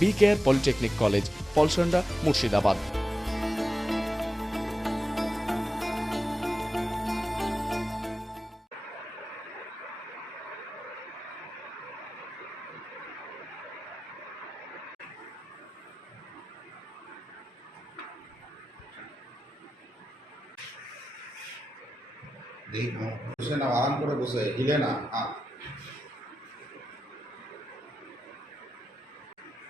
BKR polytechnic college Palsanda Murshidabad দেখুন বসে না আরাম করে বসে হিলে না